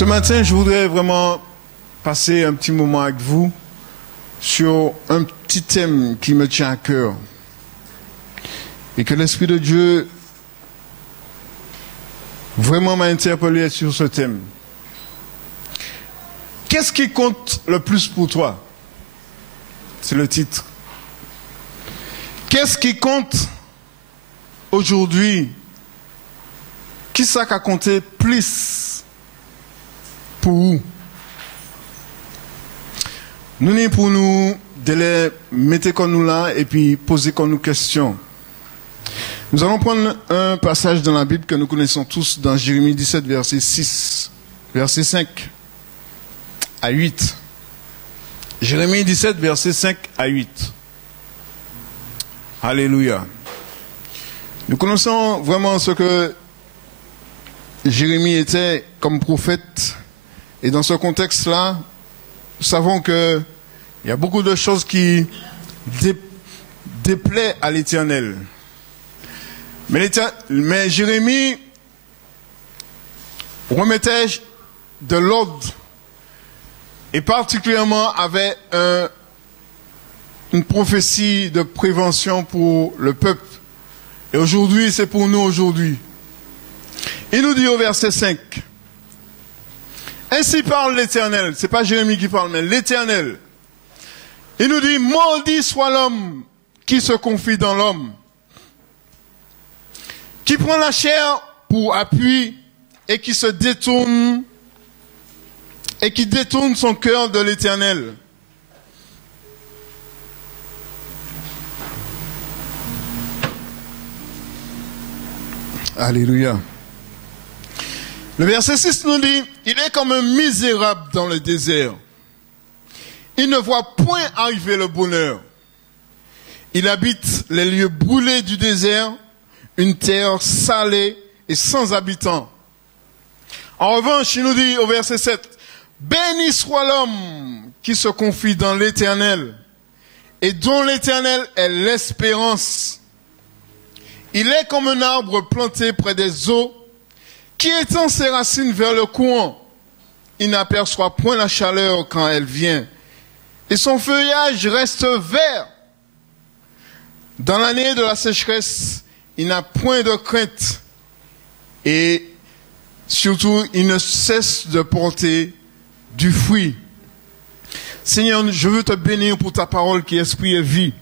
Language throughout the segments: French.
Ce matin, je voudrais vraiment passer un petit moment avec vous sur un petit thème qui me tient à cœur et que l'Esprit de Dieu vraiment m'a interpellé sur ce thème. Qu'est-ce qui compte le plus pour toi? C'est le titre. Qu'est-ce qui compte aujourd'hui? Qui ça qui a compté plus pour vous? Nous sommes pour nous de les mettre comme nous là et puis poser comme nous questions. Nous allons prendre un passage dans la Bible que nous connaissons tous dans Jérémie 17, verset 6, verset 5 à 8. Jérémie 17, verset 5 à 8. Alléluia. Nous connaissons vraiment ce que Jérémie était comme prophète. Et dans ce contexte-là, nous savons qu'il y a beaucoup de choses qui déplaient à l'Éternel. Mais Jérémie remettait de l'ordre et particulièrement avait une prophétie de prévention pour le peuple. Et aujourd'hui, c'est pour nous aujourd'hui. Il nous dit au verset 5, « Ainsi parle l'Éternel », c'est pas Jérémie qui parle, mais l'Éternel. Il nous dit, « Maudit soit l'homme qui se confie dans l'homme, qui prend la chair pour appui et qui se détourne et qui détourne son cœur de l'Éternel. » Alléluia. Le verset 6 nous dit, il est comme un misérable dans le désert. Il ne voit point arriver le bonheur. Il habite les lieux brûlés du désert, une terre salée et sans habitants. En revanche, il nous dit au verset 7, béni soit l'homme qui se confie dans l'Éternel et dont l'Éternel est l'espérance. Il est comme un arbre planté près des eaux qui étend ses racines vers le courant. Il n'aperçoit point la chaleur quand elle vient et son feuillage reste vert. Dans l'année de la sécheresse, il n'a point de crainte et surtout, il ne cesse de porter du fruit. Seigneur, je veux te bénir pour ta parole qui est esprit et vie.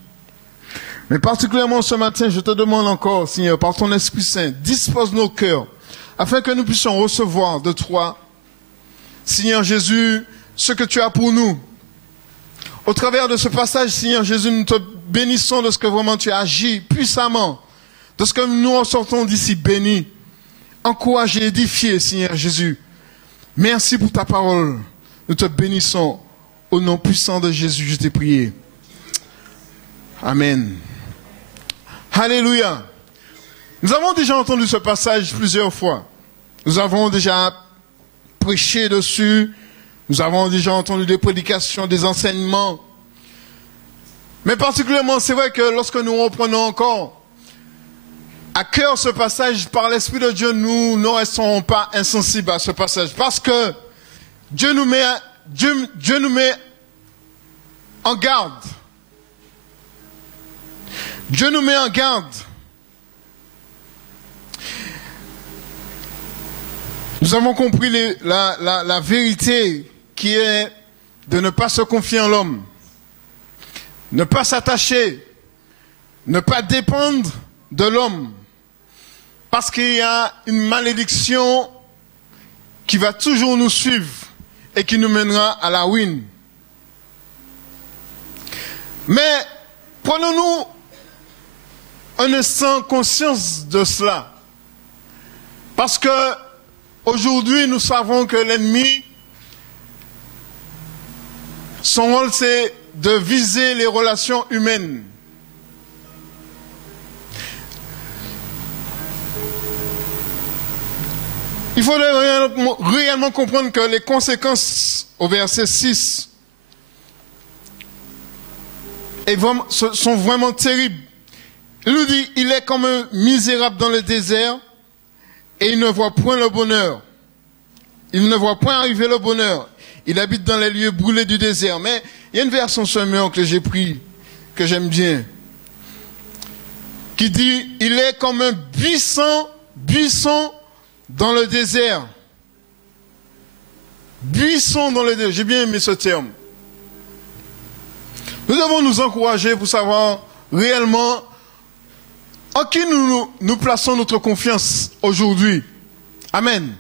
Mais particulièrement ce matin, je te demande encore, Seigneur, par ton Esprit Saint, dispose nos cœurs afin que nous puissions recevoir de toi, Seigneur Jésus, ce que tu as pour nous. Au travers de ce passage, Seigneur Jésus, nous te bénissons de ce que vraiment tu as agi puissamment, de ce que nous ressortons d'ici bénis, encouragés, édifiés, Seigneur Jésus. Merci pour ta parole. Nous te bénissons au nom puissant de Jésus, je t'ai prié. Amen. Alléluia. Nous avons déjà entendu ce passage plusieurs fois. Nous avons déjà prêché dessus. Nous avons déjà entendu des prédications, des enseignements. Mais particulièrement, c'est vrai que lorsque nous reprenons encore à cœur ce passage, par l'Esprit de Dieu, nous ne resterons pas insensibles à ce passage. Parce que Dieu nous met en garde. Dieu nous met en garde. Nous avons compris la vérité qui est de ne pas se confier en l'homme, ne pas s'attacher, ne pas dépendre de l'homme, parce qu'il y a une malédiction qui va toujours nous suivre et qui nous mènera à la ruine. Mais prenons-nous un instant conscience de cela. Parce que aujourd'hui, nous savons que l'ennemi, son rôle, c'est de viser les relations humaines. Il faut réellement comprendre que les conséquences au verset 6 sont vraiment terribles. Il nous dit, il est comme un misérable dans le désert et il ne voit point le bonheur. Il ne voit point arriver le bonheur. Il habite dans les lieux brûlés du désert. Mais il y a une version semeur que j'ai pris, que j'aime bien, qui dit, il est comme un buisson dans le désert. Buisson dans le désert. J'ai bien aimé ce terme. Nous devons nous encourager pour savoir réellement en qui nous plaçons notre confiance aujourd'hui. Amen.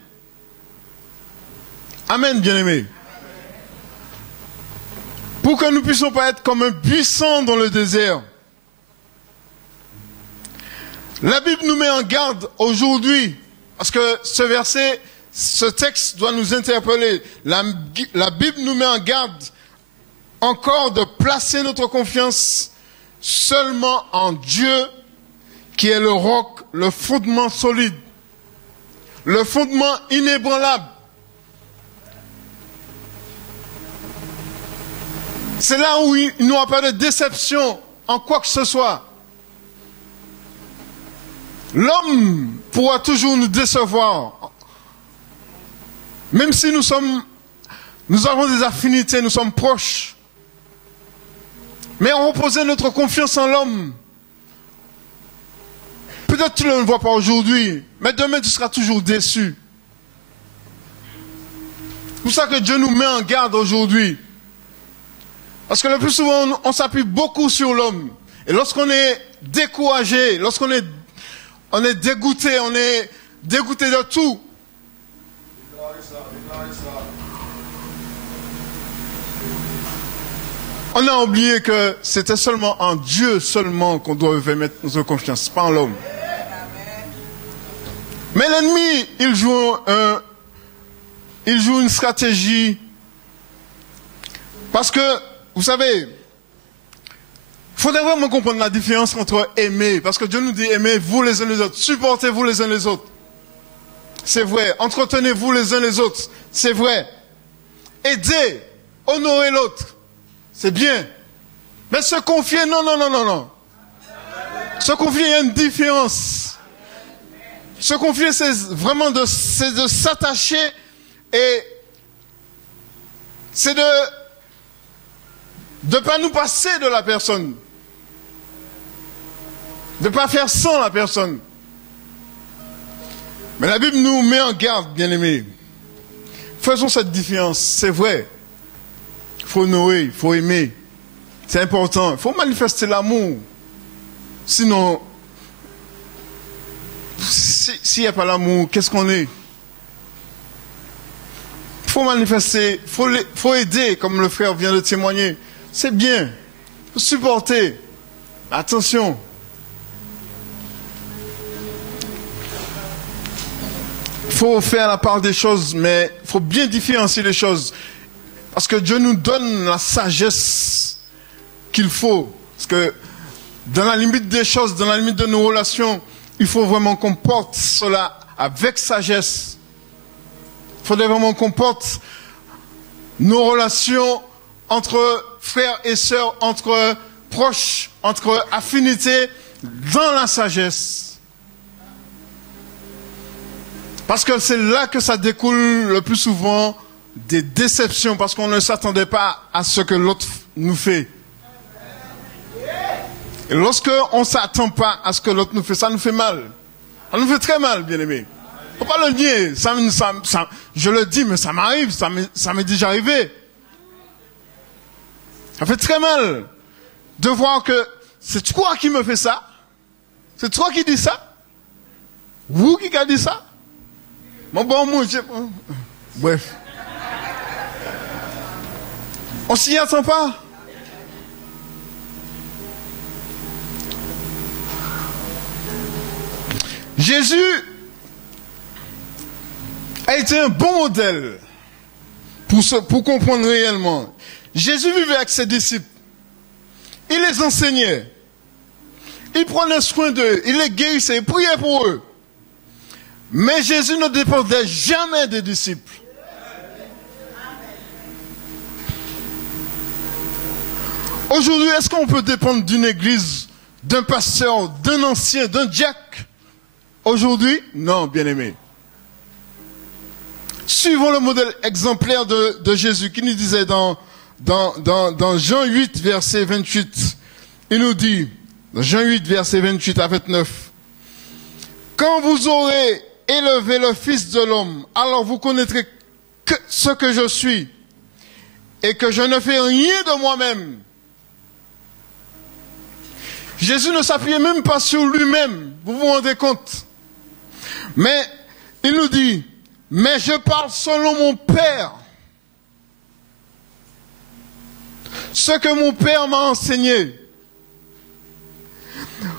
Amen, bien-aimés. Pour que nous ne puissions pas être comme un buisson dans le désert. La Bible nous met en garde aujourd'hui, parce que ce verset, ce texte doit nous interpeller. La Bible nous met en garde encore de placer notre confiance seulement en Dieu, qui est le roc, le fondement solide, le fondement inébranlable. C'est là où il n'y aura pas de déception en quoi que ce soit. L'homme pourra toujours nous décevoir. Même si nous avons des affinités, nous sommes proches. Mais on reposait notre confiance en l'homme. Peut-être que tu ne le vois pas aujourd'hui, mais demain tu seras toujours déçu. C'est pour ça que Dieu nous met en garde aujourd'hui. Parce que le plus souvent, on s'appuie beaucoup sur l'homme. Et lorsqu'on est découragé, lorsqu'on est dégoûté, on est dégoûté de tout. On a oublié que c'était seulement en Dieu seulement qu'on devait mettre notre confiance, pas en l'homme. Mais l'ennemi, il joue une stratégie. Parce que, vous savez, il faudrait vraiment comprendre la différence entre aimer. Parce que Dieu nous dit aimez vous les uns les autres. Supportez-vous les uns les autres. C'est vrai. Entretenez-vous les uns les autres. C'est vrai. Aidez. Honorez l'autre. C'est bien. Mais se confier, non. Se confier, il y a une différence. Se confier, c'est vraiment de s'attacher et c'est de ne pas nous passer de la personne. De ne pas faire sans la personne. Mais la Bible nous met en garde, bien-aimés. Faisons cette différence, c'est vrai. Il faut honorer, il faut aimer. C'est important. Il faut manifester l'amour. Sinon, s'il n'y a pas l'amour, qu'est-ce qu'on est? Il faut manifester, il faut aider, comme le frère vient de témoigner. C'est bien. Il faut supporter. Attention. Il faut faire la part des choses, mais il faut bien différencier les choses. Parce que Dieu nous donne la sagesse qu'il faut. Parce que dans la limite des choses, dans la limite de nos relations, il faut vraiment qu'on porte cela avec sagesse. Il faudrait vraiment qu'on porte nos relations entre frères et sœurs, entre proches, entre affinités, dans la sagesse. Parce que c'est là que ça découle le plus souvent des déceptions, parce qu'on ne s'attendait pas à ce que l'autre nous fait. Et lorsqu'on ne s'attend pas à ce que l'autre nous fait, ça nous fait mal. Ça nous fait très mal, bien-aimés. Il ne faut pas le nier. Je le dis, mais ça m'arrive, ça m'est déjà arrivé. Ça fait très mal de voir que c'est toi qui me fais ça. C'est toi qui dis ça. Vous qui a dit ça. Bref. On s'y attend pas. Jésus a été un bon modèle pour comprendre réellement. Jésus vivait avec ses disciples. Il les enseignait. Il prenait soin d'eux. Il les guérissait. Il priait pour eux. Mais Jésus ne dépendait jamais des disciples. Aujourd'hui, est-ce qu'on peut dépendre d'une église, d'un pasteur, d'un ancien, d'un diacre? Aujourd'hui, non, bien-aimé. Suivons le modèle exemplaire de Jésus qui nous disait dans Jean 8, verset 28. Il nous dit, dans Jean 8, verset 28 à 29, quand vous aurez élevé le Fils de l'homme, alors vous connaîtrez ce que je suis et que je ne fais rien de moi-même. Jésus ne s'appuyait même pas sur lui-même, vous vous rendez compte? Mais il nous dit, mais je parle selon mon Père. Ce que mon Père m'a enseigné.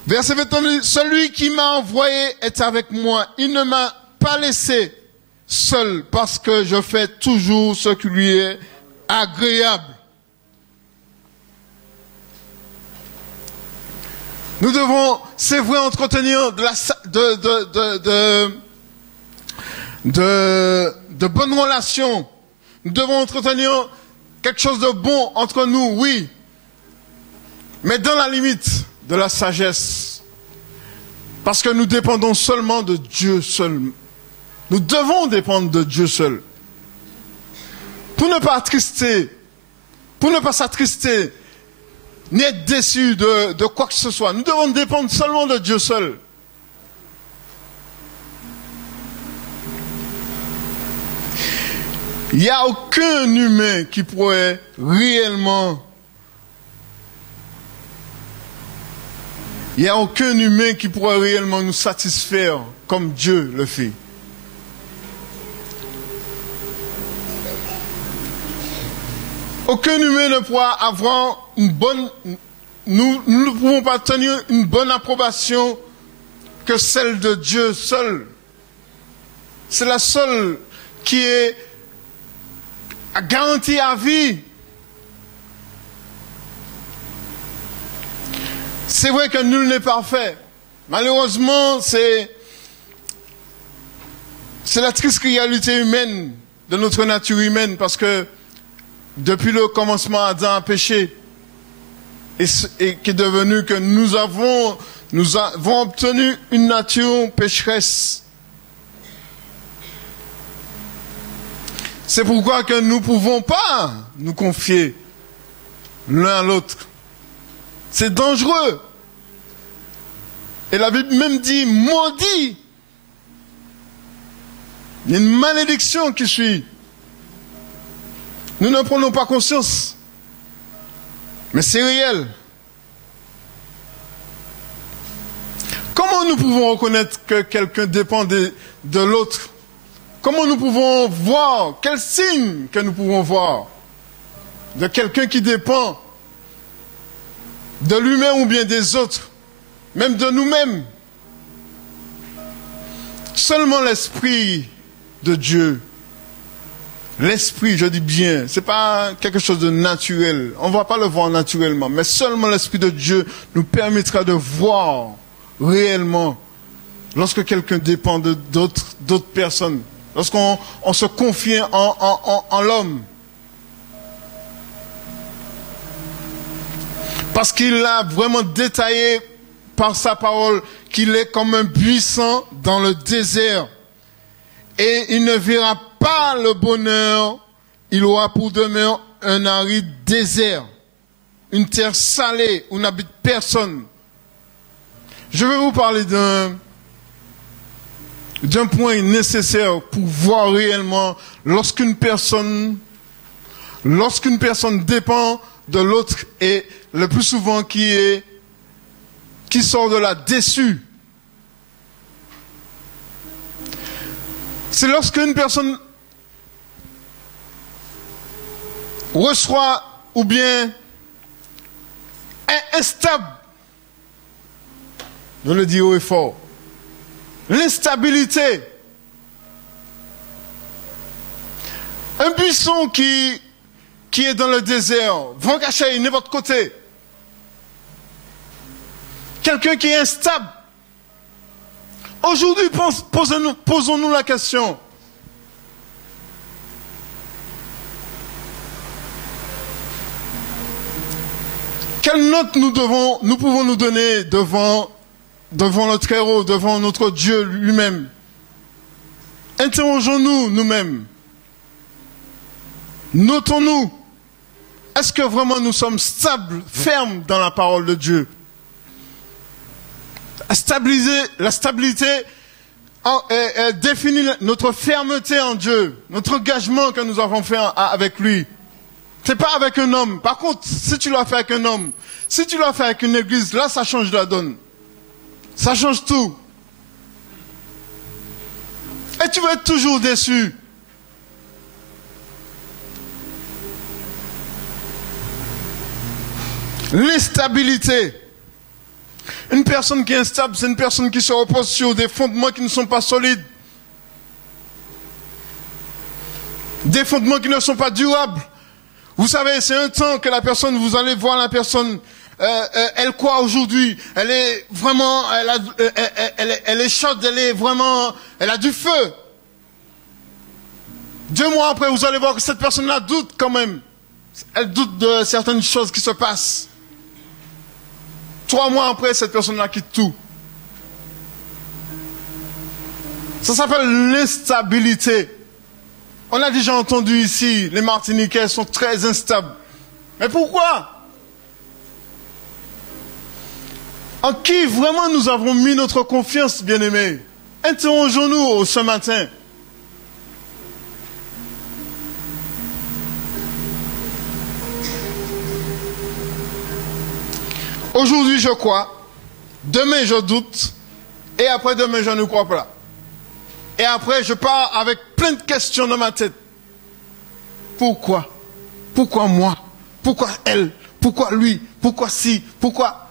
Verset 29, celui qui m'a envoyé est avec moi. Il ne m'a pas laissé seul parce que je fais toujours ce qui lui est agréable. Nous devons, c'est vrai, entretenir de bonnes relations. Nous devons entretenir quelque chose de bon entre nous, oui. Mais dans la limite de la sagesse. Parce que nous dépendons seulement de Dieu seul. Nous devons dépendre de Dieu seul. Pour ne pas attrister, pour ne pas s'attrister, ni être déçu de quoi que ce soit. Nous devons dépendre seulement de Dieu seul. Il n'y a aucun humain qui pourrait réellement... Il n'y a aucun humain qui pourrait réellement nous satisfaire comme Dieu le fait. Aucun humain ne pourra avoir une bonne... Nous ne pouvons pas tenir une bonne approbation que celle de Dieu seul. C'est la seule qui est garantie à vie. C'est vrai que nul n'est parfait. Malheureusement, c'est la triste réalité humaine, de notre nature humaine, parce que depuis le commencement, Adam a péché, et qui est devenu que nous avons obtenu une nature pécheresse. C'est pourquoi que nous ne pouvons pas nous confier l'un à l'autre. C'est dangereux. Et la Bible même dit maudit. Il y a une malédiction qui suit. Nous n'en prenons pas conscience. Mais c'est réel. Comment nous pouvons reconnaître que quelqu'un dépend de l'autre? Comment nous pouvons voir? Quel signe que nous pouvons voir de quelqu'un qui dépend de lui-même ou bien des autres, même de nous-mêmes? Seulement l'Esprit de Dieu. L'Esprit, je dis bien, c'est pas quelque chose de naturel. On ne va pas le voir naturellement, mais seulement l'Esprit de Dieu nous permettra de voir réellement lorsque quelqu'un dépend d'autres personnes, lorsqu'on se confie en l'homme. Parce qu'il a vraiment détaillé par sa parole qu'il est comme un buisson dans le désert. Et il ne verra pas le bonheur, il aura pour demeure un aride désert, une terre salée où n'habite personne. Je vais vous parler d'un point nécessaire pour voir réellement lorsqu'une personne dépend de l'autre, et le plus souvent qui sort de là déçu. C'est lorsqu'une personne reçoit ou bien est instable. Je le dis haut et fort. L'instabilité. Un buisson qui est dans le désert, vent caché n'importe côté. Quelqu'un qui est instable. Aujourd'hui, posons-nous la question. Quelle note nous pouvons nous donner devant notre héros, devant notre Dieu lui-même? Interrogeons-nous nous-mêmes. Notons-nous, est-ce que vraiment nous sommes stables, fermes dans la parole de Dieu? La stabilité définit notre fermeté en Dieu, notre engagement que nous avons fait avec lui. C'est pas avec un homme. Par contre, si tu l'as fait avec un homme, si tu l'as fait avec une église, là, ça change la donne. Ça change tout. Et tu vas être toujours déçu. L'instabilité. Une personne qui est instable, c'est une personne qui se repose sur des fondements qui ne sont pas solides. Des fondements qui ne sont pas durables. Vous savez, c'est un temps que la personne, vous allez voir la personne, elle croit aujourd'hui, elle est vraiment, elle est chaude, elle a du feu. 2 mois après, vous allez voir que cette personne-là doute quand même. Elle doute de certaines choses qui se passent. 3 mois après, cette personne-là quitte tout. Ça s'appelle l'instabilité. On a déjà entendu ici, les Martiniquais sont très instables. Mais pourquoi? En qui vraiment nous avons mis notre confiance, bien-aimés? Interrogeons-nous ce matin. Aujourd'hui, je crois. Demain, je doute. Et après-demain, je ne crois pas. Et après, je pars avec plein de questions dans ma tête. Pourquoi? Pourquoi moi? Pourquoi elle? Pourquoi lui? Pourquoi si? Pourquoi?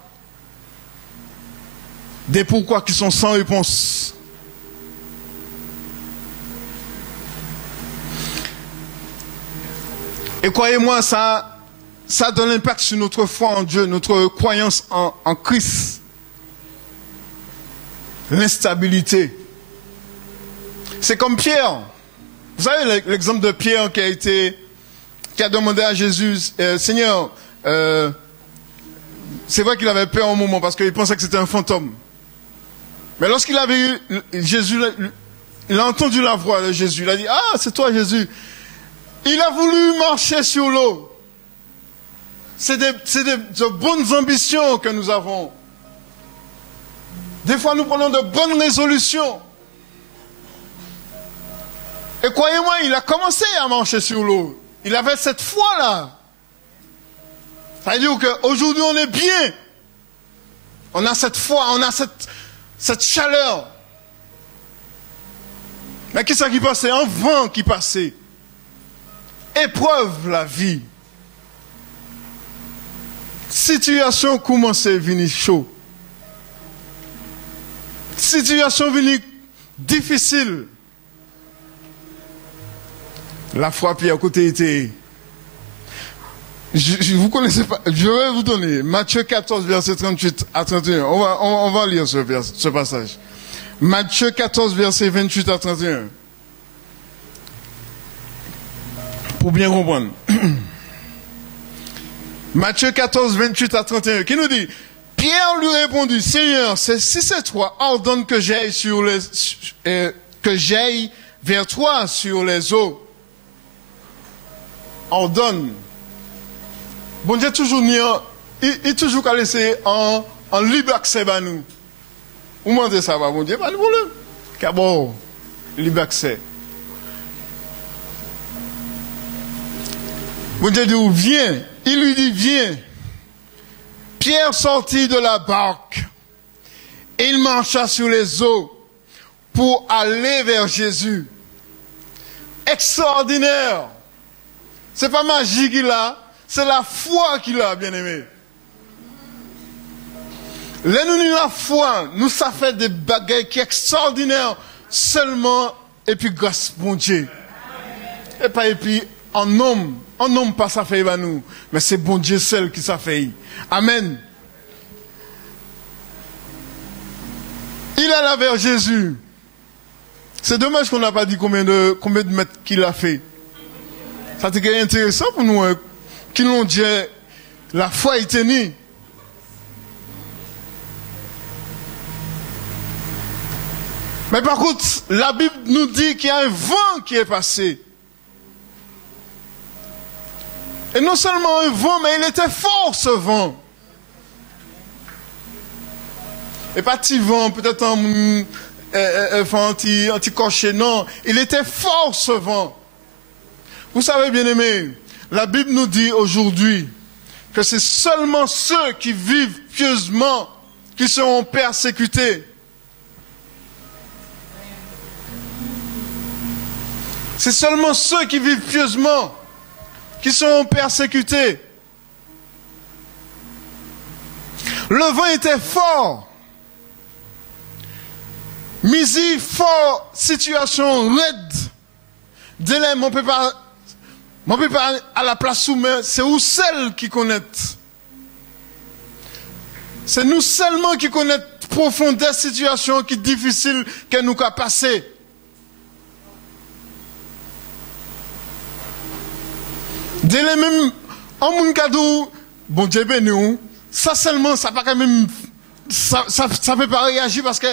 Des pourquoi qui sont sans réponse. Et croyez-moi, ça donne l'impact sur notre foi en Dieu, notre croyance en Christ. L'instabilité. C'est comme Pierre. Vous savez l'exemple de Pierre qui a demandé à Jésus, Seigneur, c'est vrai qu'il avait peur un moment parce qu'il pensait que c'était un fantôme. Mais lorsqu'il avait eu Jésus, il a entendu la voix de Jésus. Il a dit, ah, c'est toi Jésus. Il a voulu marcher sur l'eau. C'est de bonnes ambitions que nous avons. Des fois, nous prenons de bonnes résolutions. Et croyez-moi, il a commencé à marcher sur l'eau. Il avait cette foi-là. Ça veut dire qu'aujourd'hui, on est bien. On a cette foi, on a cette chaleur. Mais qu'est-ce qui passait? Un vent qui passait. Épreuve la vie. Situation commençait à venir chaud. Situation venue difficile. La foi Pierre côté était. Vous connaissez pas. Je vais vous donner Matthieu 14 verset 38 à 31. On va lire ce passage. Matthieu 14 verset 28 à 31. Pour bien comprendre. Matthieu 14 28 à 31. Qui nous dit? Pierre lui répondit, Seigneur, si c'est toi, ordonne que j'aille vers toi sur les eaux. Ordonne. Bon Dieu toujours il toujours qu'à laisser en libre accès à nous. Vous demandez ça va, bon Dieu, pas de problème. Car bon, libre accès. Bon Dieu dit, viens. Il lui dit, viens. Pierre sortit de la barque et il marcha sur les eaux pour aller vers Jésus. Extraordinaire. C'est pas magie qu'il a, c'est la foi qu'il a, bien aimé. La foi, nous ça fait des bagailles qui sont extraordinaires seulement et puis grâce bon Dieu. Et puis en homme pas ça fait à nous, mais c'est bon Dieu seul qui ça fait. Amen. Il est là vers Jésus. C'est dommage qu'on n'a pas dit combien de mètres qu'il a fait. Ça c'est intéressant pour nous, qui l'ont dit, la foi est tenue. Mais par contre, la Bible nous dit qu'il y a un vent qui est passé. Et non seulement un vent, mais il était fort ce vent. Et pas petit vent, peut-être un anti-coché, non. Il était fort ce vent. Vous savez, bien aimés, la Bible nous dit aujourd'hui que c'est seulement ceux qui vivent pieusement qui seront persécutés. C'est seulement ceux qui vivent pieusement qui seront persécutés. Le vent était fort. Misi fort, situation raide. Délai, mon peut pas à la place sous main, c'est où celles qui connaissent. C'est nous seulement qui connaissons profondeur situation qui est difficile que nous avons passé. Délai même, en mon cadeau, bon Dieu béni, ça seulement, ça pas quand même, ça peut pas réagir parce que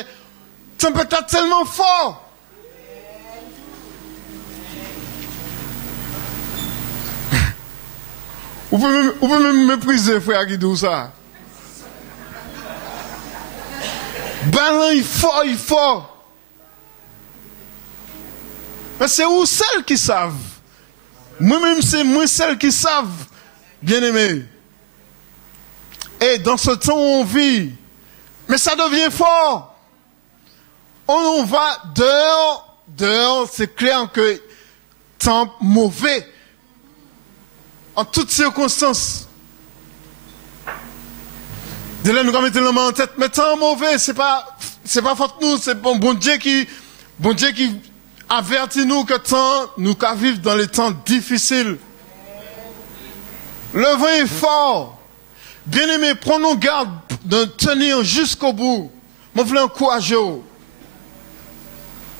ça peut être tellement fort. Vous pouvez même mépriser, frère Guidou, ça. Ballon, il fort. Mais c'est où celles qui savent? Moi-même, c'est moi celles qui savent, bien aimé. Et dans ce temps où on vit, mais ça devient fort. On va dehors, c'est clair que temps mauvais. En toutes circonstances. De là, nous mettons la main en tête, mais temps mauvais, c'est pas faute nous, c'est bon Dieu qui avertit nous que temps, nous qu'à vivre dans les temps difficiles. Le vent est fort. Bien aimé, prenons garde de tenir jusqu'au bout. Mon frère, courageux.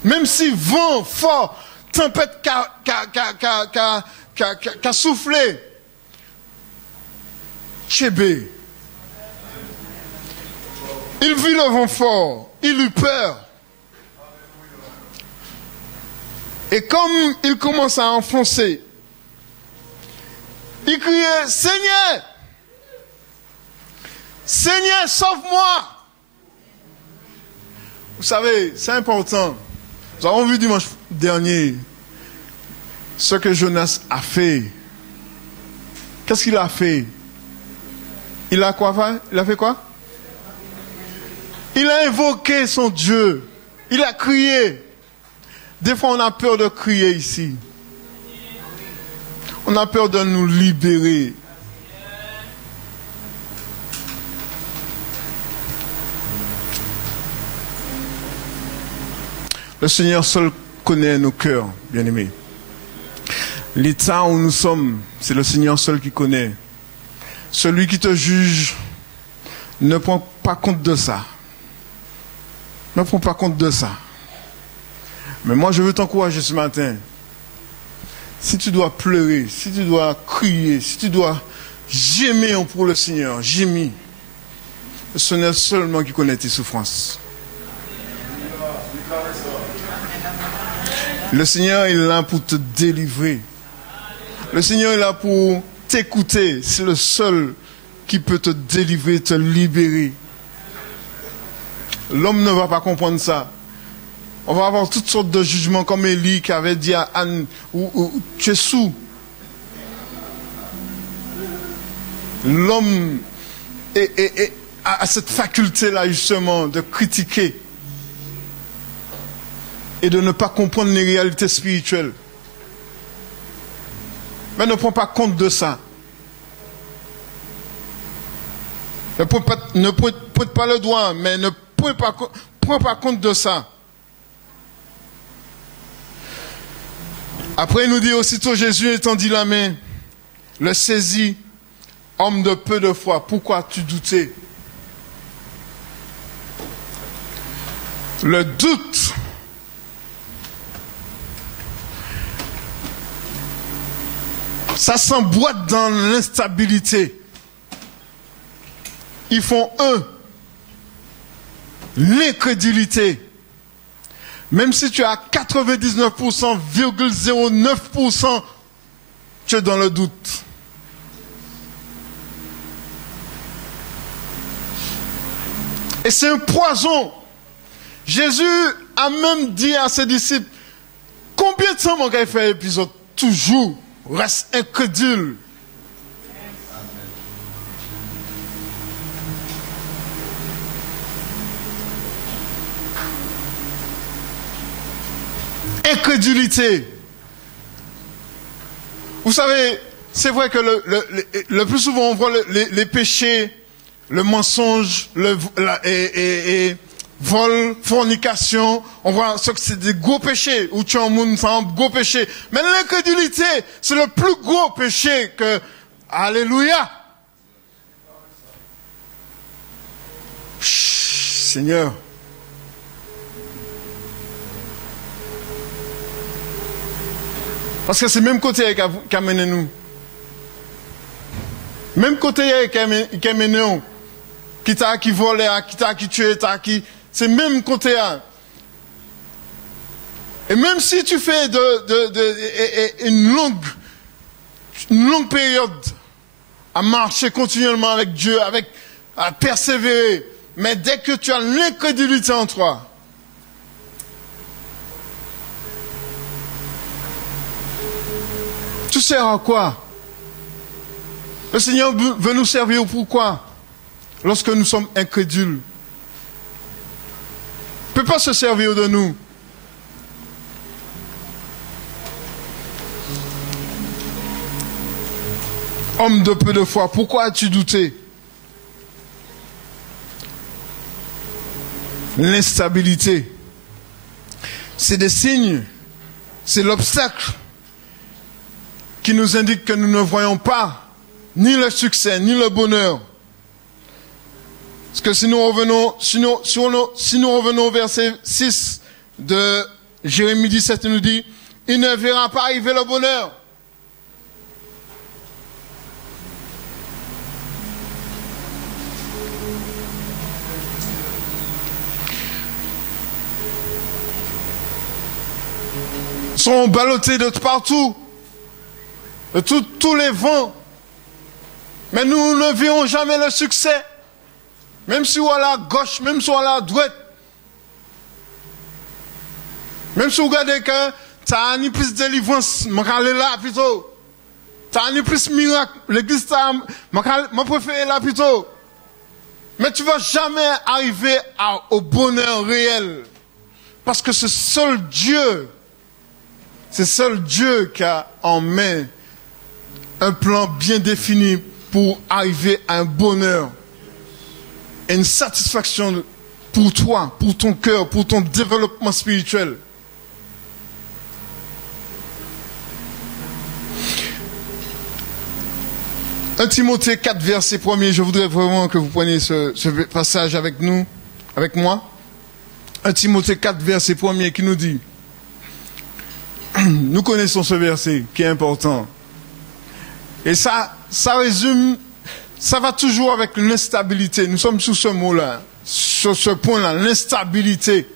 Même si vent fort, tempête qu'a soufflé. Chébé. Il vit le vent fort. Il eut peur. Et comme il commence à enfoncer, il criait, Seigneur! Seigneur, sauve-moi! Vous savez, c'est important. Nous avons vu dimanche dernier ce que Jonas a fait. Qu'est-ce qu'il a fait? Il a quoi? Il a fait quoi? Il a invoqué son Dieu. Il a crié. Des fois, on a peur de crier ici. On a peur de nous libérer. Le Seigneur seul connaît nos cœurs, bien-aimés. L'état où nous sommes, c'est le Seigneur seul qui connaît. Celui qui te juge ne prend pas compte de ça. Ne prend pas compte de ça. Mais moi, je veux t'encourager ce matin. Si tu dois pleurer, si tu dois crier, si tu dois gémir pour le Seigneur, gémir. Le Seigneur seulement qui connaît tes souffrances. Le Seigneur est là pour te délivrer. Le Seigneur est là pour t'écouter. C'est le seul qui peut te délivrer, te libérer. L'homme ne va pas comprendre ça. On va avoir toutes sortes de jugements comme Élie qui avait dit à Anne, tu es sous. L'homme a cette faculté-là justement de critiquer et de ne pas comprendre les réalités spirituelles. Mais ne prends pas compte de ça. Ne pointe pas le doigt, mais ne prends pas compte de ça. Après, il nous dit aussitôt Jésus étendit la main, le saisit, homme de peu de foi, pourquoi tu doutais? Le doute ça s'emboîte dans l'instabilité. Ils font l'incrédulité. Même si tu as 99,09%, tu es dans le doute. Et c'est un poison. Jésus a même dit à ses disciples, combien de temps mon gars fait l'épisode? Toujours reste incrédule. Incrédulité. Vous savez, c'est vrai que le plus souvent on voit les péchés, le mensonge, vol, fornication, on voit ce que c'est des gros péchés, ou tu as un monde sans gros péché. Mais l'incrédulité, c'est le plus gros péché que, alléluia. Chut, Seigneur. Parce que c'est le même côté qui a mené nous. Même côté qui a mené nous. Qui volait, qui tuait, c'est le même côté. Et même si tu fais une longue période à marcher continuellement avec Dieu, à persévérer, mais dès que tu as l'incrédulité en toi, tu sers à quoi? Le Seigneur veut nous servir pourquoi? Lorsque nous sommes incrédules. Il ne peut pas se servir de nous. Homme de peu de foi, pourquoi as-tu douté? L'instabilité. C'est des signes, c'est l'obstacle qui nous indique que nous ne voyons pas ni le succès, ni le bonheur. Parce que si nous revenons au verset 6 de Jérémie 17, il nous dit, il ne verra pas arriver le bonheur. Ils sont ballottés de partout, de tous les vents. Mais nous ne verrons jamais le succès. Même si on est à gauche, même si on est à droite. Même si vous regardez que tu as ni plus de délivrance, je vais aller là plutôt. Tu as ni plus de miracle, l'église, je préfère là plutôt. Mais tu ne vas jamais arriver au bonheur réel. Parce que c'est seul Dieu qui a en main un plan bien défini pour arriver à un bonheur et une satisfaction pour toi, pour ton cœur, pour ton développement spirituel. Un Timothée 4, verset 1er, je voudrais vraiment que vous preniez ce passage avec nous, avec moi. Un Timothée 4, verset 1er qui nous dit, nous connaissons ce verset qui est important. Et ça résume, ça va toujours avec l'instabilité. Nous sommes sur ce mot-là, sur ce point-là, l'instabilité.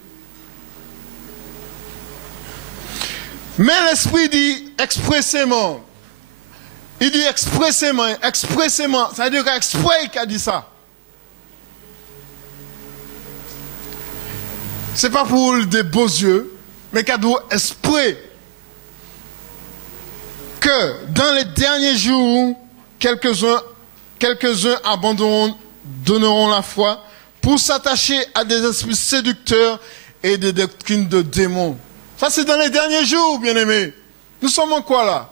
Mais l'Esprit dit expressément, il dit expressément, ça veut dire qu'exprès qu'il a dit ça. C'est pas pour des beaux yeux, mais qu'il a dit exprès. Que dans les derniers jours, quelques-uns abandonneront la foi pour s'attacher à des esprits séducteurs et des doctrines de démons. Ça, c'est dans les derniers jours, bien-aimés. Nous sommes en quoi, là?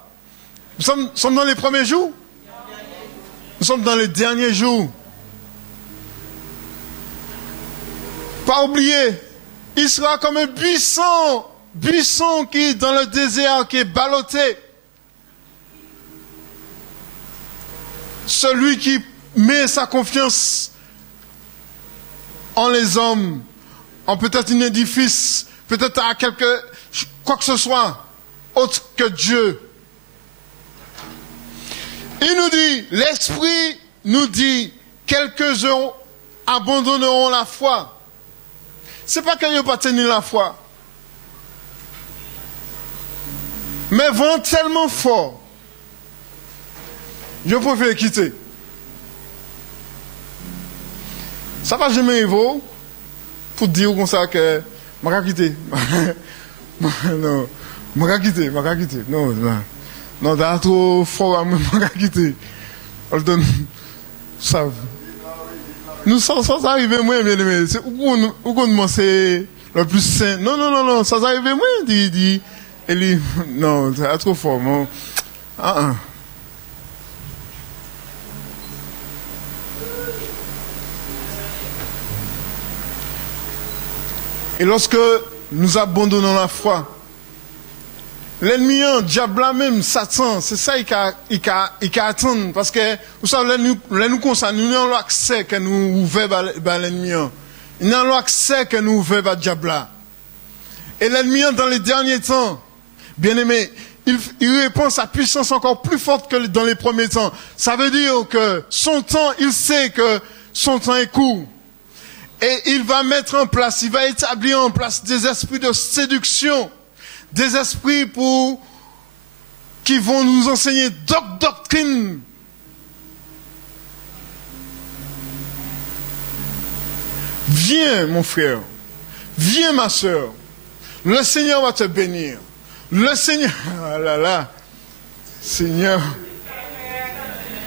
Nous sommes dans les premiers jours? Nous sommes dans les derniers jours. Pas oublier, il sera comme un buisson qui est dans le désert, qui est ballotté. Celui qui met sa confiance en les hommes, en peut-être un édifice, peut-être à quoi que ce soit, autre que Dieu. Il nous dit, l'Esprit nous dit, quelques-uns abandonneront la foi. C'est pas qu'ils n'ont pas tenu la foi. Mais vont tellement fort. Je préfère quitter. Ça va jamais arriver pour dire comme ça que je vais quitter. Non, je vais quitter. Non, non. Non, t'as trop fort à me quitter. Ça. Nous, ça arrive, moi, bien aimé. Où c'est le plus sain. Non, ça arrive, moi, dit. Non, c'est trop fort. Bon. Et lorsque nous abandonnons la foi, l'ennemi, le diable même, Satan, c'est ça qu'il attend. Parce que, vous savez, nous concernons, nous avons l'accès que nous ouvrons par l'ennemi. Nous avons l'accès que nous ouvrons par le diable. Et l'ennemi, dans les derniers temps, bien aimé, il répond à sa puissance encore plus forte que dans les premiers temps. Ça veut dire que son temps, il sait que son temps est court. Et il va mettre en place, il va établir en place des esprits de séduction, des esprits qui vont nous enseigner d'autres doctrines. Viens, mon frère, viens, ma soeur, le Seigneur va te bénir. Le Seigneur, ah là là, Seigneur,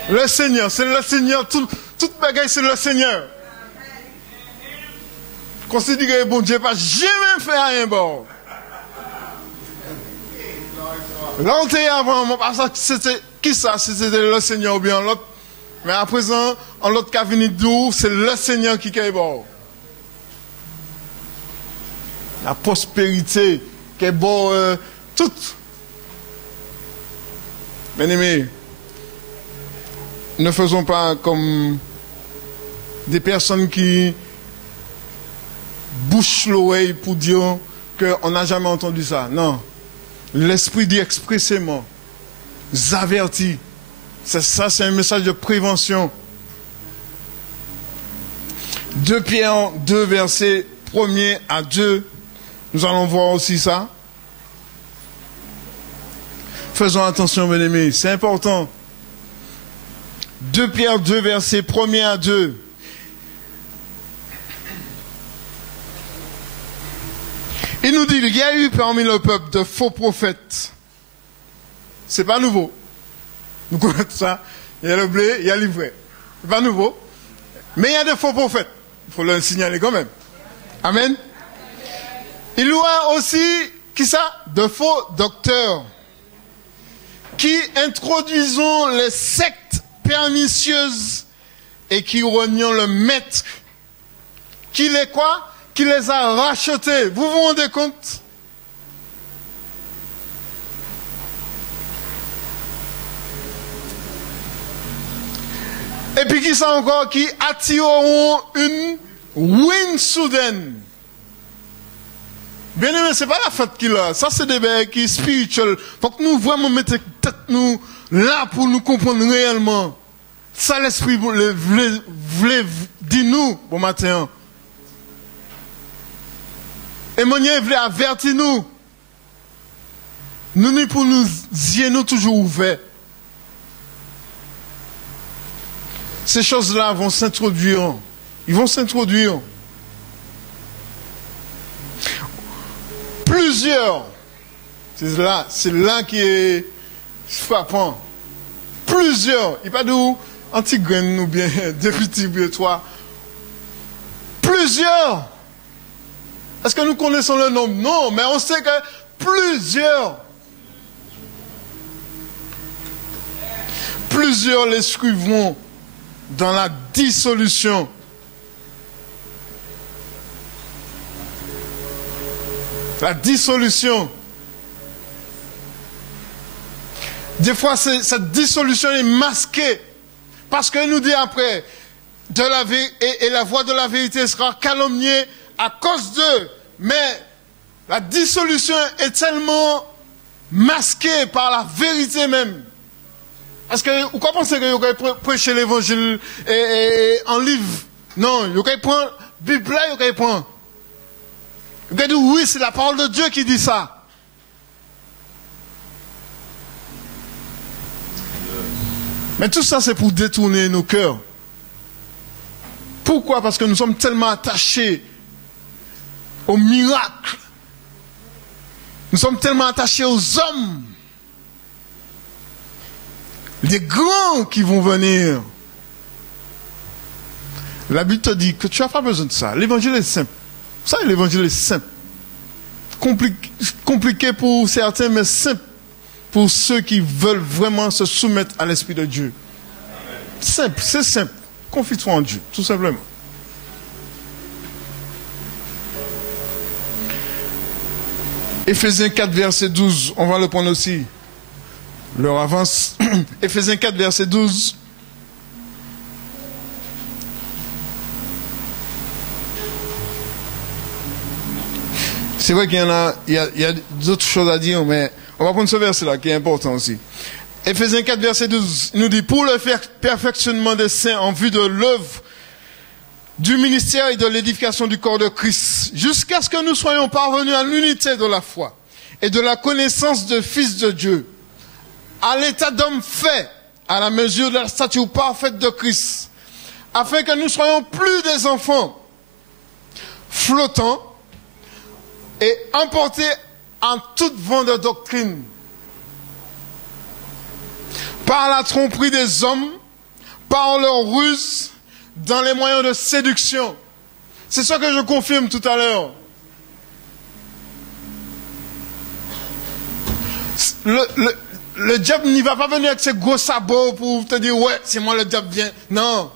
le Seigneur, c'est le Seigneur, toute bagaille c'est le Seigneur. Considérez bon Dieu pas jamais fait rien bon. Là on était avant, parce que c'était qui ça, c'était le Seigneur ou bien l'autre. Mais à présent, en l'autre cas venu d'où, c'est le Seigneur qui est bon. La prospérité qui est bon, toute. Bien-aimés, ne faisons pas comme des personnes qui bouchent l'oreille pour dire qu'on n'a jamais entendu ça. Non. L'Esprit dit expressément, avertis. C'est ça, c'est un message de prévention. 2 Pierre 2, versets 1er à 2. Nous allons voir aussi ça. Faisons attention, mes amis, c'est important. 2 Pierre 2, versets 1er à 2. Il nous dit, il y a eu parmi le peuple de faux prophètes. C'est pas nouveau. Nous connaissons ça. Il y a le blé, il y a l'ivraie. C'est pas nouveau. Mais il y a des faux prophètes. Il faut le signaler quand même. Amen. Il y a aussi, qui ça? De faux docteurs. Qui introduisons les sectes pernicieuses et qui renient le maître. Qui les quoi? Qui les a rachetés. Vous vous rendez compte? Et puis qui ça encore? Qui attireront une ruine soudaine. Bien aimé, c'est pas la fête qu'il a. Ça, c'est des bêtes qui sont spirituels. Faut que nous vraiment mettre tête nous là pour nous comprendre réellement. Ça, l'esprit voulait dire nous, bon matin. Et Monier voulait avertir nous. Nous, pour nous yeux, nous toujours ouverts. Ces choses-là vont s'introduire. Ils vont s'introduire. Plusieurs. C'est là qui est frappant. Plusieurs. Il n'y a pas d'où anti-graine ou bien député ou toi. Plusieurs. Est-ce que nous connaissons le nombre? Non, mais on sait que plusieurs les suivront dans la dissolution. La dissolution. Des fois, cette dissolution est masquée. Parce que nous dit après, et la voix de la vérité sera calomniée à cause d'eux. Mais la dissolution est tellement masquée par la vérité même. Est-ce que vous pensez que vous pouvez prêcher l'évangile en livre? Non, vous pouvez prendre la Bible, vous pouvez prendre. Vous pouvez dire oui, c'est la parole de Dieu qui dit ça. Mais tout ça, c'est pour détourner nos cœurs. Pourquoi? Parce que nous sommes tellement attachés au miracle. Nous sommes tellement attachés aux hommes. Les grands qui vont venir. La Bible te dit que tu n'as pas besoin de ça. L'évangile est simple. Vous savez, l'évangile est simple. Compliqué pour certains, mais simple pour ceux qui veulent vraiment se soumettre à l'Esprit de Dieu. Simple, c'est simple. Confie-toi en Dieu, tout simplement. Éphésiens 4, verset 12, on va le prendre aussi. L'heure avance. Éphésiens 4, verset 12. C'est vrai qu'il y en a, il y a d'autres choses à dire, mais on va prendre ce verset-là qui est important aussi. Éphésiens 4, verset 12, il nous dit, pour le perfectionnement des saints en vue de l'œuvre du ministère et de l'édification du corps de Christ, jusqu'à ce que nous soyons parvenus à l'unité de la foi et de la connaissance du Fils de Dieu, à l'état d'homme fait, à la mesure de la stature parfaite de Christ, afin que nous soyons plus des enfants flottants et emportés en toute vent de doctrine, par la tromperie des hommes, par leur ruse, dans les moyens de séduction. C'est ça que je confirme tout à l'heure. Le diable n'y va pas venir avec ses gros sabots pour te dire, ouais, c'est moi le diable, viens. Non.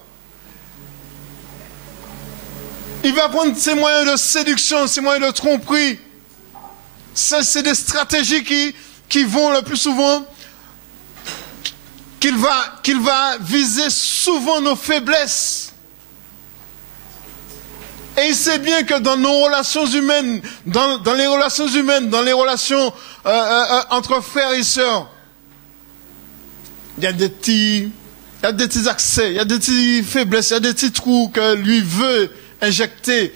Il va prendre ses moyens de séduction, ses moyens de tromperie. C'est des stratégies qui vont le plus souvent, qu'il va viser souvent nos faiblesses. Et il sait bien que dans nos relations humaines, dans les relations humaines, dans les relations entre frères et sœurs, il y a des petits accès, il y a des petites faiblesses, il y a des petits trous que lui veut injecter.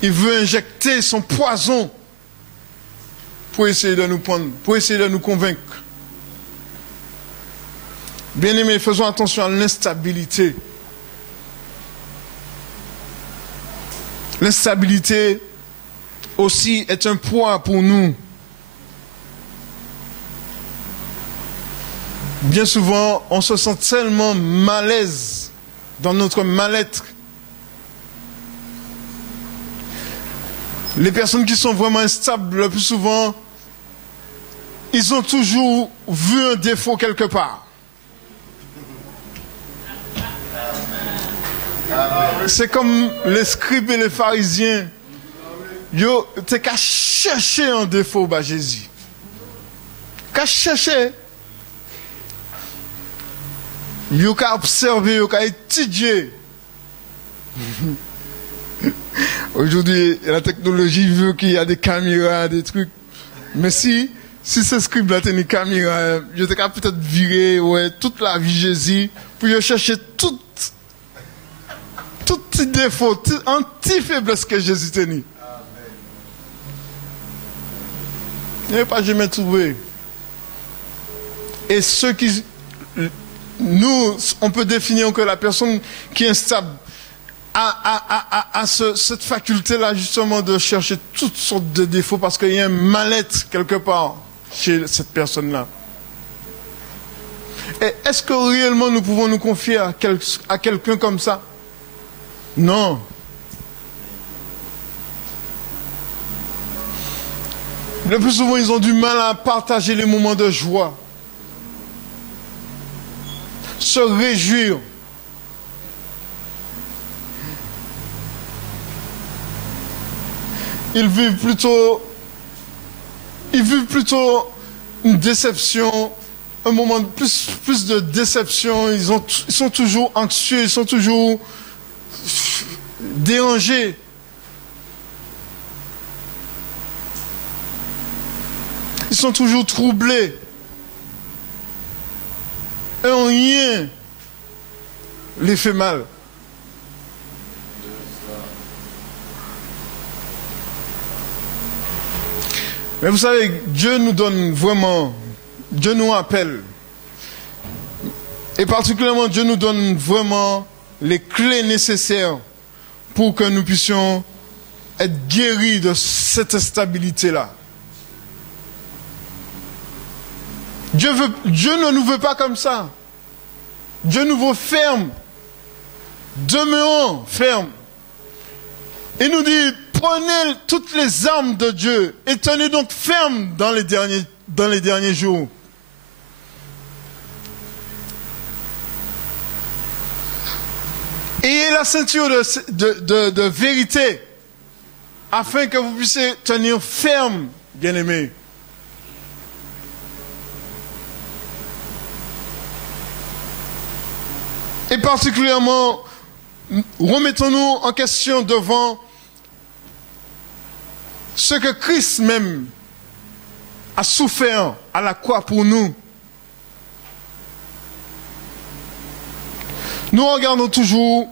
Il veut injecter son poison pour essayer de nous prendre, pour essayer de nous convaincre. Bien-aimés, faisons attention à l'instabilité. L'instabilité aussi est un poids pour nous. Bien souvent, on se sent tellement malaise dans notre mal-être. Les personnes qui sont vraiment instables, le plus souvent, ils ont toujours vu un défaut quelque part. C'est comme les scribes et les pharisiens. Yo, t'es qu'à chercher un défaut, bah Jésus. Qu'à chercher. Yo qu'à observer, yo qu'à étudier. Aujourd'hui, la technologie veut qu'il y a des caméras, des trucs. Mais si ce scribe-là tenait une caméra, je t'ai qu'à peut-être virer, ouais, toute la vie Jésus, pour y chercher tout petit défaut, un petit faiblesse que Jésus tenait. Il n'y a pas jamais trouvé. Et ceux qui... Nous, on peut définir que la personne qui est instable a cette faculté-là justement de chercher toutes sortes de défauts parce qu'il y a un mal-être quelque part chez cette personne-là. Et est-ce que réellement nous pouvons nous confier à quelqu'un comme ça? Non. Le plus souvent, ils ont du mal à partager les moments de joie. Se réjouir. Ils vivent plutôt une déception, un moment de plus de déception. Ils sont toujours anxieux, ils sont toujours dérangés. Ils sont toujours troublés. Et rien les fait mal. Mais vous savez, Dieu nous donne vraiment, Dieu nous appelle. Et particulièrement, Dieu nous donne vraiment les clés nécessaires pour que nous puissions être guéris de cette instabilité-là. Dieu ne nous veut pas comme ça. Dieu nous veut fermes. Demeurons fermes. Il nous dit, prenez toutes les armes de Dieu et tenez donc fermes dans les derniers jours. Ayez la ceinture de vérité afin que vous puissiez tenir ferme, bien-aimés. Et particulièrement, remettons-nous en question devant ce que Christ même a souffert à la croix pour nous. Nous regardons toujours,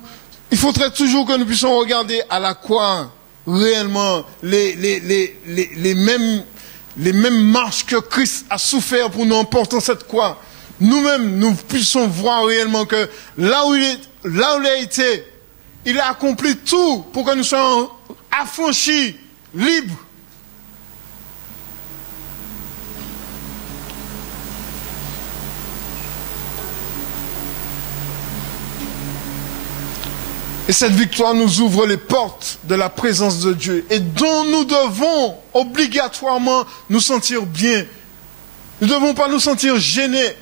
il faudrait toujours que nous puissions regarder à la croix réellement les mêmes marches que Christ a souffert pour nous en portant cette croix. Nous-mêmes, nous puissions voir réellement que là où il a été, il a accompli tout pour que nous soyons affranchis, libres. Et cette victoire nous ouvre les portes de la présence de Dieu et dont nous devons obligatoirement nous sentir bien. Nous ne devons pas nous sentir gênés.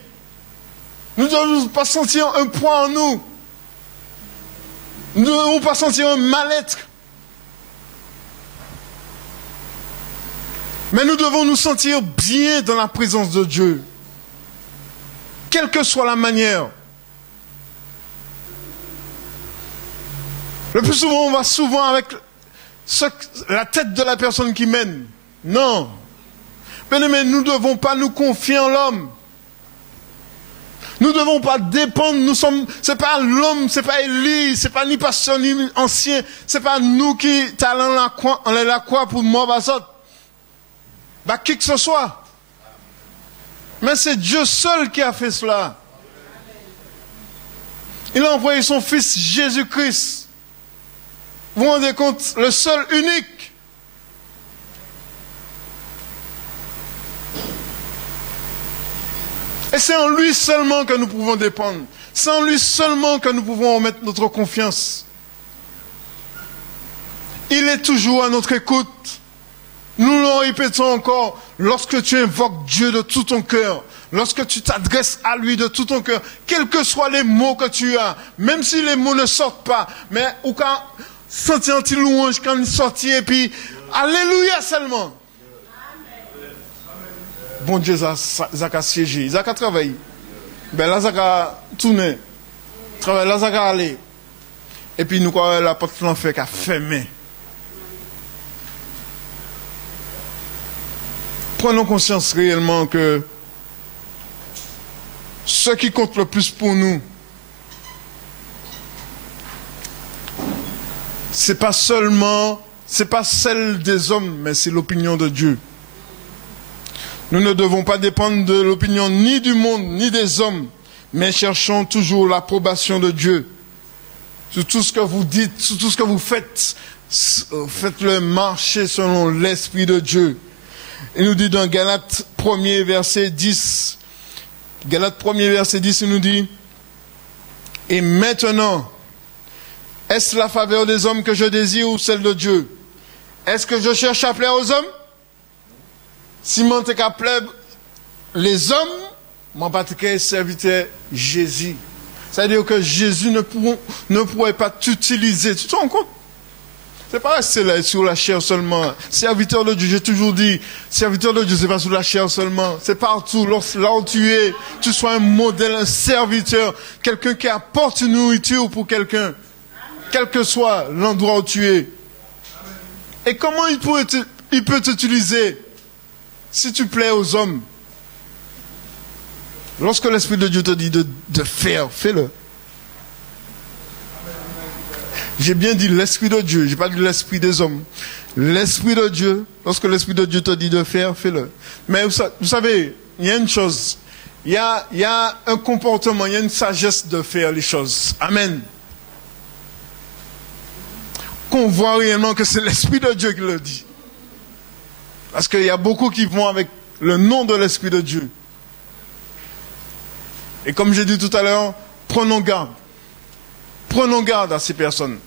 Nous ne devons pas sentir un poids en nous. Nous ne devons pas sentir un mal-être. Mais nous devons nous sentir bien dans la présence de Dieu. Quelle que soit la manière. Le plus souvent, on va souvent avec la tête de la personne qui mène. Non. Mais nous ne devons pas nous confier en l'homme. Nous ne devons pas dépendre, c'est pas l'homme, c'est pas Élie, c'est pas ni pasteur ni ancien, c'est pas nous qui allons la croix pour moi, qui que ce soit. Mais c'est Dieu seul qui a fait cela. Il a envoyé son fils Jésus-Christ. Vous vous rendez compte, le seul, unique. Et c'est en lui seulement que nous pouvons dépendre. C'est en lui seulement que nous pouvons mettre notre confiance. Il est toujours à notre écoute. Nous le répétons encore, lorsque tu invoques Dieu de tout ton cœur, lorsque tu t'adresses à lui de tout ton cœur, quels que soient les mots que tu as, même si les mots ne sortent pas, mais ou quand sentir un petit louange quand il sortit et puis alléluia seulement. Bon Dieu, ça a siégé, ça a travaillé. Ben là, ça a tourné. Travail là, ça a allé. Et puis nous, quoi, la porte l'enfer qui a fermé. Prenons conscience réellement que ce qui compte le plus pour nous, c'est pas celle des hommes, mais c'est l'opinion de Dieu. Nous ne devons pas dépendre de l'opinion ni du monde, ni des hommes, mais cherchons toujours l'approbation de Dieu. Sur tout ce que vous dites, sur tout ce que vous faites, faites-le marcher selon l'Esprit de Dieu. Il nous dit dans Galates 1er verset 10, Galates 1er verset 10, il nous dit, et maintenant, est-ce la faveur des hommes que je désire ou celle de Dieu? Est-ce que je cherche à plaire aux hommes? Si je suis à plaire les hommes, je suis serviteur Jésus. C'est-à-dire que Jésus ne pourrait pas t'utiliser. Tu te rends compte? C'est pas rester là sur la chair seulement. Serviteur de Dieu, j'ai toujours dit, serviteur de Dieu, c'est pas sur la chair seulement. C'est partout. Là où tu sois un modèle, un serviteur, quelqu'un qui apporte une nourriture pour quelqu'un. Quel que soit l'endroit où tu es. Et comment il peut t'utiliser si tu plais aux hommes? Lorsque l'Esprit de Dieu te dit de faire, fais-le. J'ai bien dit l'Esprit de Dieu, j'ai pas dit l'Esprit des hommes. L'Esprit de Dieu, lorsque l'Esprit de Dieu te dit de faire, fais-le. Mais vous savez, il y a une chose, il y a un comportement, il y a une sagesse de faire les choses. Amen. Qu'on voit réellement que c'est l'Esprit de Dieu qui le dit. Parce qu'il y a beaucoup qui vont avec le nom de l'Esprit de Dieu. Et comme j'ai dit tout à l'heure, prenons garde. Prenons garde à ces personnes.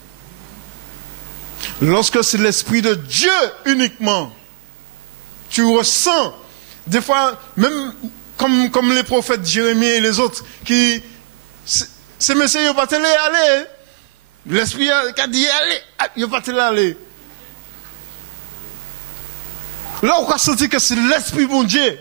Lorsque c'est l'Esprit de Dieu uniquement, tu ressens, des fois, même comme les prophètes Jérémie et les autres, qui, ces messieurs, ils ne vont pas te laisser aller. L'Esprit a dit, allez, il ne va pas te laisser aller. Là, on a senti que c'est l'Esprit bon Dieu.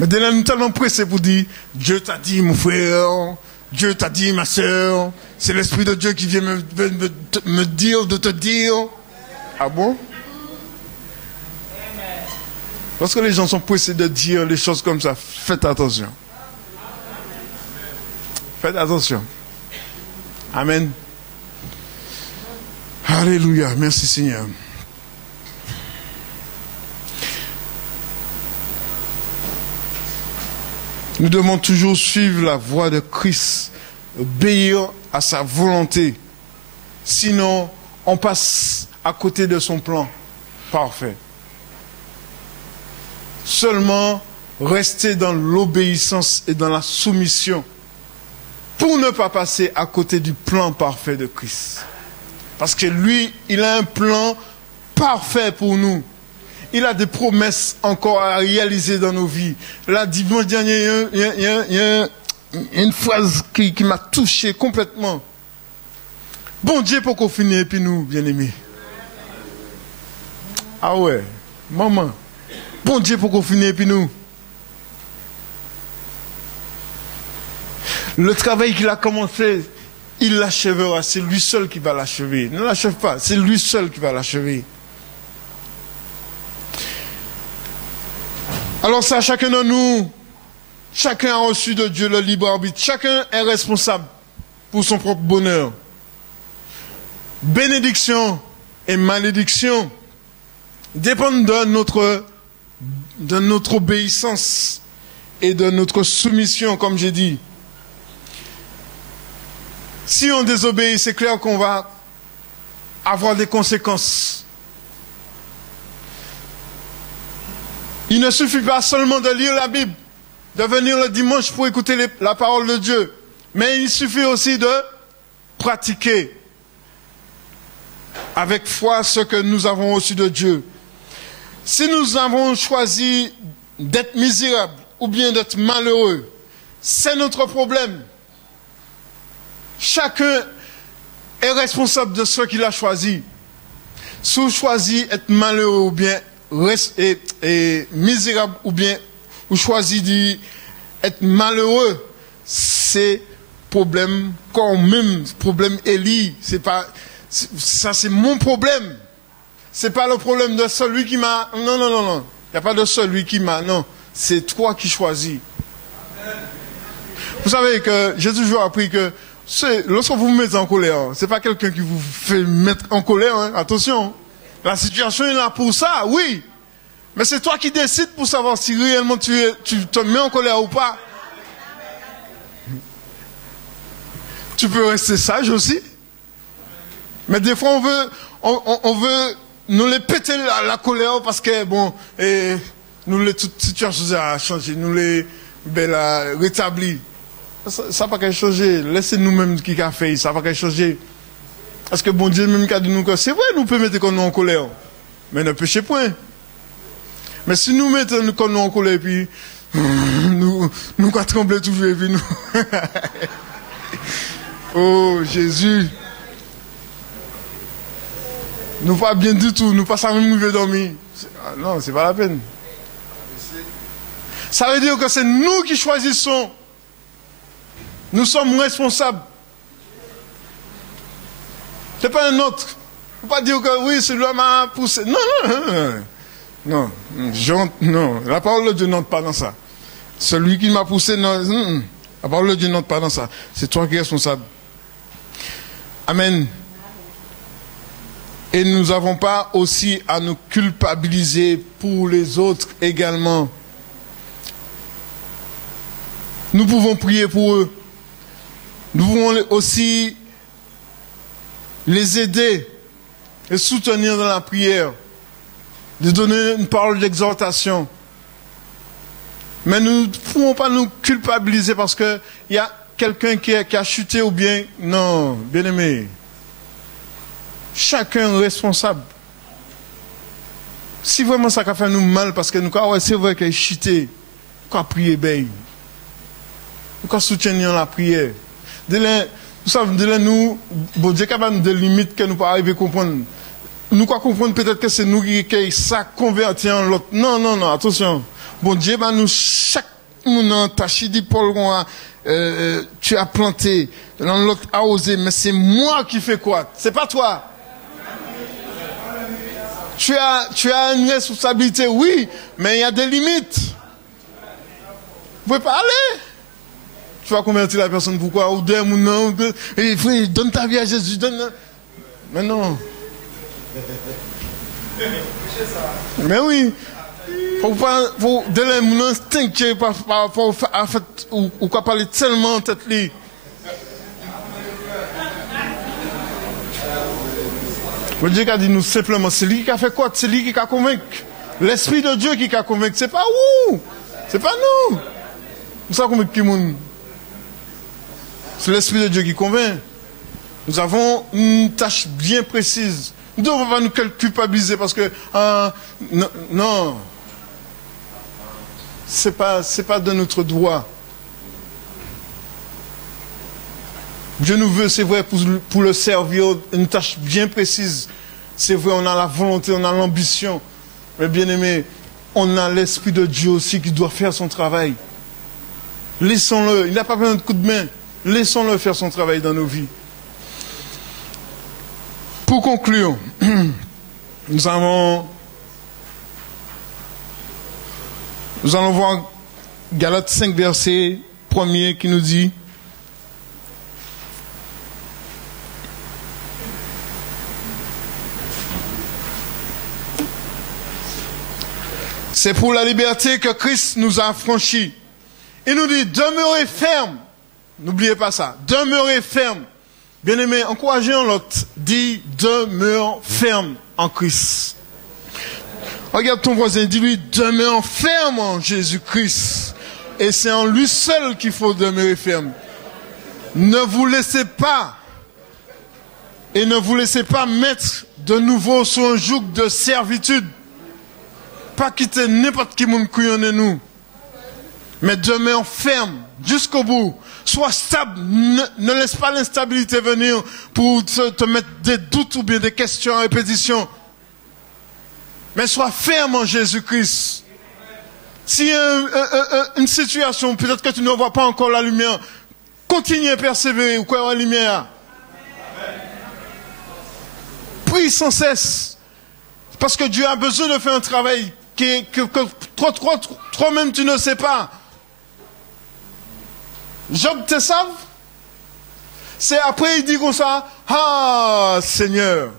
Mais dès là, nous sommes tellement pressés pour dire, Dieu t'a dit, mon frère, Dieu t'a dit, ma soeur, c'est l'Esprit de Dieu qui vient me dire, de te dire. Ah bon? Lorsque les gens sont pressés de dire les choses comme ça, faites attention. Faites attention. Amen. Alléluia. Merci Seigneur. Nous devons toujours suivre la voie de Christ, obéir à sa volonté. Sinon, on passe à côté de son plan parfait. Seulement rester dans l'obéissance et dans la soumission pour ne pas passer à côté du plan parfait de Christ. Parce que lui, il a un plan parfait pour nous. Il a des promesses encore à réaliser dans nos vies. Là, dimanche dernier, il y a une phrase qui m'a touché complètement. Bon Dieu, pour qu'on finisse, et puis nous, bien-aimés. Ah ouais, maman. Bon Dieu, pour qu'on finisse, et puis nous. Le travail qu'il a commencé, il l'achèvera. C'est lui seul qui va l'achever. Ne l'achève pas, c'est lui seul qui va l'achever. Alors ça, chacun de nous, chacun a reçu de Dieu le libre arbitre. Chacun est responsable pour son propre bonheur. Bénédiction et malédiction dépendent de notre obéissance et de notre soumission, comme j'ai dit. Si on désobéit, c'est clair qu'on va avoir des conséquences. Il ne suffit pas seulement de lire la Bible, de venir le dimanche pour écouter la parole de Dieu, mais il suffit aussi de pratiquer avec foi ce que nous avons reçu de Dieu. Si nous avons choisi d'être misérables ou bien d'être malheureux, c'est notre problème. Chacun est responsable de ce qu'il a choisi. Si vous choisissez être malheureux ou bien et misérable ou bien vous choisissez d'être malheureux, c'est problème quand même, problème Élie. Ça c'est mon problème. C'est pas le problème de celui qui m'a. Non. Il n'y a pas de celui qui m'a. Non. C'est toi qui choisis. Vous savez que j'ai toujours appris que lorsque vous vous mettez en colère, c'est pas quelqu'un qui vous fait mettre en colère. Hein. Attention. La situation est là pour ça, oui. Mais c'est toi qui décides pour savoir si réellement tu te mets en colère ou pas. Tu peux rester sage aussi. Mais des fois, on veut nous les péter la colère parce que, bon, nous les toute situation a changé, nous les rétablir. Ça n'a pas qu'à changer. Laissez nous-mêmes qui a fait, ça n'a pas qu'à changer. Parce que bon Dieu même qui a dit nous que c'est vrai, nous peut mettre qu'on nous en colère. Mais ne péchez point. Mais si nous mettons qu'on nous en colère, et puis nous quoi trembler toujours, et puis nous. Oh Jésus. Nous pas bien du tout, nous pas ça même nous dormir. Non, c'est pas la peine. Ça veut dire que c'est nous qui choisissons. Nous sommes responsables. C'est pas un autre. Il ne faut pas dire que oui, celui-là m'a poussé. Non. Non. La parole de Dieu n'entre pas dans ça. Celui qui m'a poussé, non. La parole de Dieu n'entre pas dans ça. C'est toi qui es responsable. Amen. Et nous n'avons pas aussi à nous culpabiliser pour les autres également. Nous pouvons prier pour eux. Nous pouvons aussi les aider et soutenir dans la prière, de donner une parole d'exhortation. Mais nous ne pouvons pas nous culpabiliser parce qu'il y a quelqu'un qui a chuté ou bien... Non, bien-aimé. Chacun est responsable. Si vraiment ça a fait nous mal parce que nous, c'est vrai qu'il a chuté, nous avons prié bien. Nous avons soutenu la prière. Vous savez, nous, bon Dieu capable de limites que nous ne pouvons pas arriver à comprendre. Nous pouvons comprendre peut-être que c'est nous qui ça convertit en l'autre. Non, non, non, attention. Bon Dieu, nous, chaque monde, Tachidi Paul, tu as planté, dans l'autre a osé, mais c'est moi qui fais quoi? C'est pas toi. Tu as une responsabilité, oui, mais il y a des limites. Vous pouvez pas aller. Tu vas convertir la personne, pourquoi? Ou d'un ou non, donne ta vie à Jésus, donne. Mais non. Mais oui. Faut donner mon instinct par rapport à fait, ou quoi parler tellement en tête li. Le Dieu a dit nous simplement, c'est lui qui a fait quoi? C'est lui qui a convaincu. L'Esprit de Dieu qui a convaincu. C'est pas vous. C'est pas nous. Nous sommes convaincus qui monde. C'est l'Esprit de Dieu qui convainc. Nous avons une tâche bien précise. Nous ne devons pas nous culpabiliser parce que non. C'est pas de notre droit. Dieu nous veut, c'est vrai, pour le servir, une tâche bien précise. C'est vrai, on a la volonté, on a l'ambition. Mais bien aimé, on a l'Esprit de Dieu aussi qui doit faire son travail. Laissons-le, il n'a pas besoin de coup de main. Laissons-le faire son travail dans nos vies. Pour conclure, nous allons voir Galates 5, verset 1er qui nous dit: c'est pour la liberté que Christ nous a affranchis. Il nous dit, demeurez ferme. N'oubliez pas ça. Demeurez ferme. Bien-aimé, encouragez l'autre. Dis, demeure ferme en Christ. Regarde ton voisin, dis-lui, demeure ferme en Jésus-Christ. Et c'est en lui seul qu'il faut demeurer ferme. Ne vous laissez pas mettre de nouveau sur un joug de servitude. Pas quitter n'importe qui moun couillonne nous. Mais demeure ferme jusqu'au bout. Sois stable. Ne laisse pas l'instabilité venir pour te mettre des doutes ou bien des questions en répétition. Mais sois ferme en Jésus-Christ. Si une situation, peut-être que tu ne vois pas encore la lumière, continue à persévérer ou quoi la lumière. Prie sans cesse. Parce que Dieu a besoin de faire un travail que toi-même tu ne sais pas. Job te savent. C'est après il dit comme ça, ah Seigneur,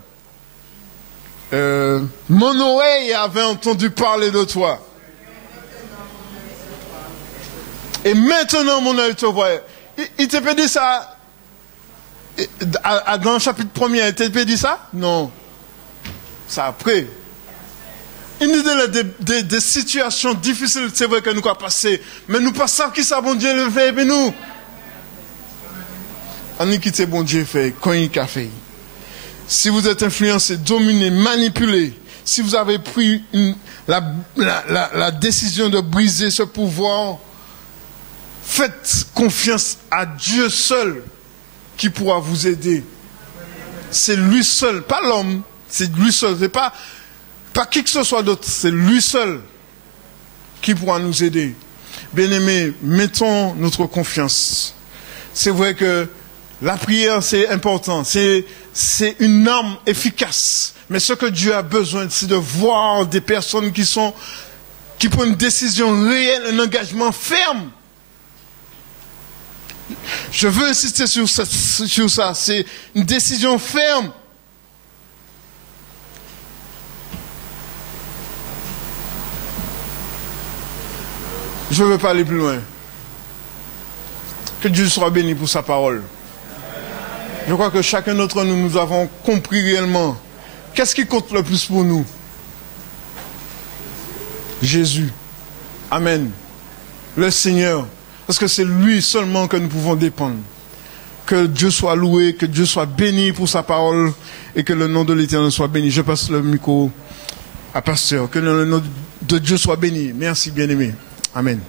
mon oreille avait entendu parler de toi. Et maintenant mon œil te voit. Il te peut dire ça dans le chapitre 1er, il te peut dire ça? Non. C'est après. Il nous donne des situations difficiles, c'est vrai que nous avons passé, mais nous passons qui ça, bon Dieu le fait, et nous. On y quitte bon Dieu fait, quand il a fait. Si vous êtes influencé, dominé, manipulé, si vous avez pris la décision de briser ce pouvoir, faites confiance à Dieu seul qui pourra vous aider. C'est lui seul, pas l'homme, c'est lui seul, c'est pas qui que ce soit d'autre, c'est lui seul qui pourra nous aider. Bien-aimés, mettons notre confiance. C'est vrai que la prière, c'est important, c'est une arme efficace. Mais ce que Dieu a besoin, c'est de voir des personnes qui prennent une décision réelle, un engagement ferme. Je veux insister sur ça, c'est une décision ferme. Je ne veux pas aller plus loin. Que Dieu soit béni pour sa parole. Je crois que chacun d'entre nous, nous avons compris réellement qu'est-ce qui compte le plus pour nous. Jésus. Amen. Le Seigneur. Parce que c'est lui seulement que nous pouvons dépendre. Que Dieu soit loué, que Dieu soit béni pour sa parole et que le nom de l'Éternel soit béni. Je passe le micro à pasteur. Que le nom de Dieu soit béni. Merci, bien-aimé. Amen.